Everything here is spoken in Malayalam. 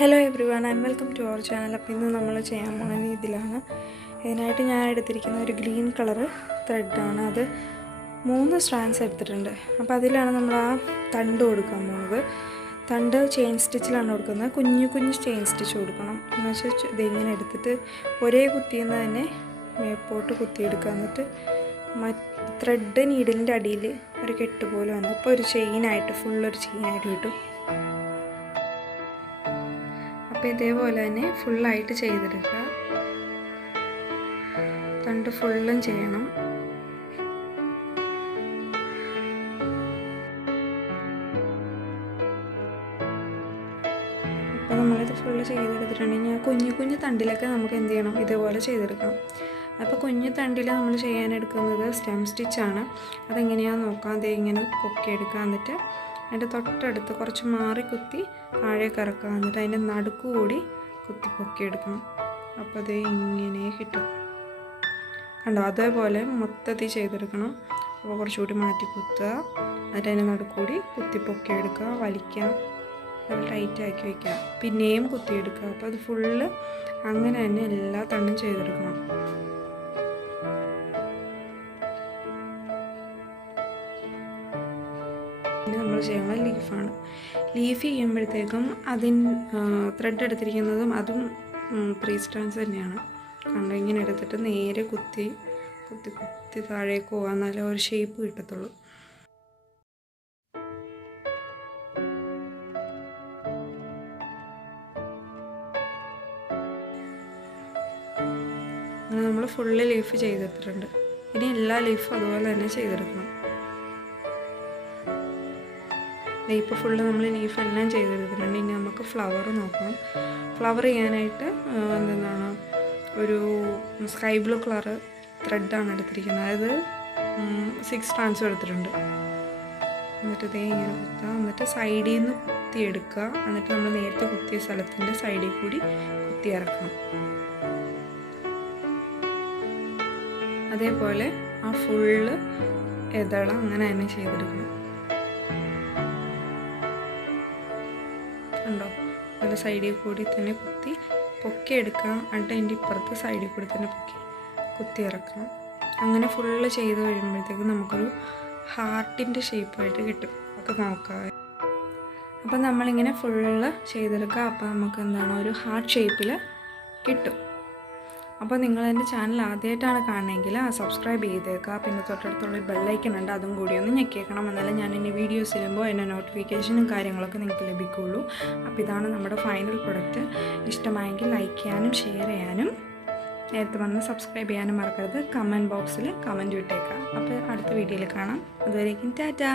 Hello everyone and welcome to our channel. അപ്പോൾ ഇന്ന് നമ്മൾ ചെയ്യാൻ പോകുന്ന ഇതിലാണ്. ഇതിനായിട്ട് ഞാൻ എടുത്തിരിക്കുന്ന ഒരു ഗ്രീൻ കളർ ത്രെഡ് ആണ്. അത് 3 സ്ട്രാൻഡ്സ് എടുത്തിട്ടുണ്ട്. അപ്പോൾ അതിലാണ് നമ്മൾ ആ തണ്ട് കൊടുക്കാൻ പോകുന്നത്. തണ്ട് ചെയിൻ സ്റ്റിച്ചിലാണ് കൊടുക്കുന്നത്. കുഞ്ഞു ചെയിൻ സ്റ്റിച്ച് കൊടുക്കണം. എന്ന് വെച്ചാൽ ഇതിങ്ങനെ എടുത്തിട്ട് ഒരേ കുത്തിയിൽ നിന്ന് തന്നെ മേപ്പോട്ട് കുത്തിയെടുക്കുക. എന്നിട്ട് ത്രെഡ് നീഡിലിൻ്റെ അടിയിൽ ഒരു കെട്ട് പോലെ വന്നു. അപ്പോൾ ഒരു ചെയിനായിട്ട് ഫുള്ളൊരു ചെയിനായിട്ട് കിട്ടും. അപ്പോൾ ഇതേപോലെ തന്നെ ഫുള്ളായിട്ട് ചെയ്തെടുക്കുക. തണ്ട് ഫുള്ളും ചെയ്യണം. അപ്പോൾ നമ്മളിത് ഫുള്ള് ചെയ്തെടുത്തിട്ടുണ്ടെങ്കിൽ ആ കുഞ്ഞു തണ്ടിലൊക്കെ നമുക്ക് എന്ത് ചെയ്യണം, ഇതേപോലെ ചെയ്തെടുക്കണം. അപ്പോൾ കുഞ്ഞു തണ്ടിൽ നമ്മൾ ചെയ്യാനെടുക്കുന്നത് സ്റ്റെം സ്റ്റിച്ചാണ്. അതെങ്ങനെയാണെന്ന് നോക്കാം. അതേ ഇങ്ങനെ പൊക്കിയെടുക്കുക. എന്നിട്ട് അതിൻ്റെ തൊട്ടടുത്ത് കുറച്ച് മാറി കുത്തി താഴേക്ക് ഇറക്കുക. എന്നിട്ട് അതിൻ്റെ നടുക്ക് കൂടി കുത്തി പൊക്കിയെടുക്കണം. അപ്പോൾ അത് ഇങ്ങനെ കിട്ടും. കണ്ടോ, അതേപോലെ മൊത്തത്തിൽ ചെയ്തെടുക്കണം. അപ്പോൾ കുറച്ചുകൂടി മാറ്റി കുത്തുക. എന്നിട്ട് അതിൻ്റെ നടുക്കൂടി കുത്തി പൊക്കിയെടുക്കുക, വലിക്കുക, അത് ടൈറ്റാക്കി വയ്ക്കുക, പിന്നെയും കുത്തിയെടുക്കുക. അപ്പോൾ അത് ഫുള്ള് അങ്ങനെ തന്നെ എല്ലാ തണ്ടും ചെയ്തെടുക്കണം. നമ്മൾ ചെയ്യുന്ന ലീഫാണ്. ലീഫ് ചെയ്യുമ്പോഴത്തേക്കും ത്രെഡ് എടുത്തിരിക്കുന്നതും അതും 3 സ്ട്രാൻഡ്സ് തന്നെയാണ്. കണ്ടോ, ഇങ്ങനെ എടുത്തിട്ട് നേരെ കുത്തി താഴേക്ക് പോകാൻ നല്ല ഒരു ഷേപ്പ് കിട്ടത്തുള്ളൂ. അങ്ങനെ നമ്മൾ ഫുള്ള് ലീഫ് ചെയ്തെടുത്തിട്ടുണ്ട്. ഇനി എല്ലാ ലീഫും അതുപോലെ തന്നെ ചെയ്തെടുക്കണം. ഇപ്പോൾ ഫുള്ള് നമ്മൾ ലീഫെല്ലാം ചെയ്തെടുത്തിട്ടുണ്ട്. ഇനി നമുക്ക് ഫ്ലവർ നോക്കണം. ഫ്ലവർ ചെയ്യാനായിട്ട് എന്താണ് ഒരു സ്കൈ ബ്ലൂ കളർ ത്രെഡാണ് എടുത്തിരിക്കുന്നത്. അതായത് 6 സ്ട്രാൻഡ്സും എടുത്തിട്ടുണ്ട്. എന്നിട്ട് ഇതേ ഇങ്ങനെ കുത്തുക. എന്നിട്ട് സൈഡിൽ നിന്ന് കുത്തിയെടുക്കുക. എന്നിട്ട് നമ്മൾ നേരത്തെ കുത്തിയ സ്ഥലത്തിൻ്റെ സൈഡിൽ കൂടി കുത്തി ഇറക്കണം. അതേപോലെ ആ ഫുള്ള് എതള അങ്ങനെ തന്നെ ചെയ്തെടുക്കണം. ഉണ്ടോ, നല്ല സൈഡിൽ കൂടി തന്നെ പൊക്കിയെടുക്കുക. എന്നിട്ട് അതിൻ്റെ ഇപ്പുറത്ത് സൈഡിൽ കൂടി തന്നെ കുത്തി ഇറക്കണം. അങ്ങനെ ഫുള്ള് ചെയ്ത് കഴിയുമ്പോഴത്തേക്കും നമുക്കൊരു ഹാർട്ടിൻ്റെ ഷേപ്പായിട്ട് കിട്ടും. ഒക്കെ നോക്കാം. അപ്പം നമ്മളിങ്ങനെ ഫുള്ള് ചെയ്തെടുക്കുക. അപ്പോൾ നമുക്ക് എന്താണ് ഒരു ഹാർട്ട് ഷേപ്പിൽ കിട്ടും. അപ്പോൾ നിങ്ങൾ എൻ്റെ ചാനൽ ആദ്യമായിട്ടാണ് കാണണമെങ്കിൽ സബ്സ്ക്രൈബ് ചെയ്തേക്കുക. പിന്നെ തൊട്ടടുത്തുള്ള ബെല്ലൈക്കൺ ഉണ്ട്, അതും കൂടി ഒന്ന് ഞെക്കിയേക്കണം. എന്നാലും ഞാൻ ഇനി വീഡിയോസ് ഇടുമ്പോൾ അതിൻ്റെ നോട്ടിഫിക്കേഷനും കാര്യങ്ങളൊക്കെ നിങ്ങൾക്ക് ലഭിക്കുകയുള്ളൂ. അപ്പോൾ ഇതാണ് നമ്മുടെ ഫൈനൽ പ്രൊഡക്റ്റ്. ഇഷ്ടമായെങ്കിൽ ലൈക്ക് ചെയ്യാനും ഷെയർ ചെയ്യാനും നേരത്തെ വന്ന് സബ്സ്ക്രൈബ് ചെയ്യാനും മറക്കരുത്. കമൻറ്റ് ബോക്സിൽ കമൻറ്റ് ഇട്ടേക്കാം. അപ്പോൾ അടുത്ത വീഡിയോയിൽ കാണാം. അതുവരേക്കും ടാറ്റാ.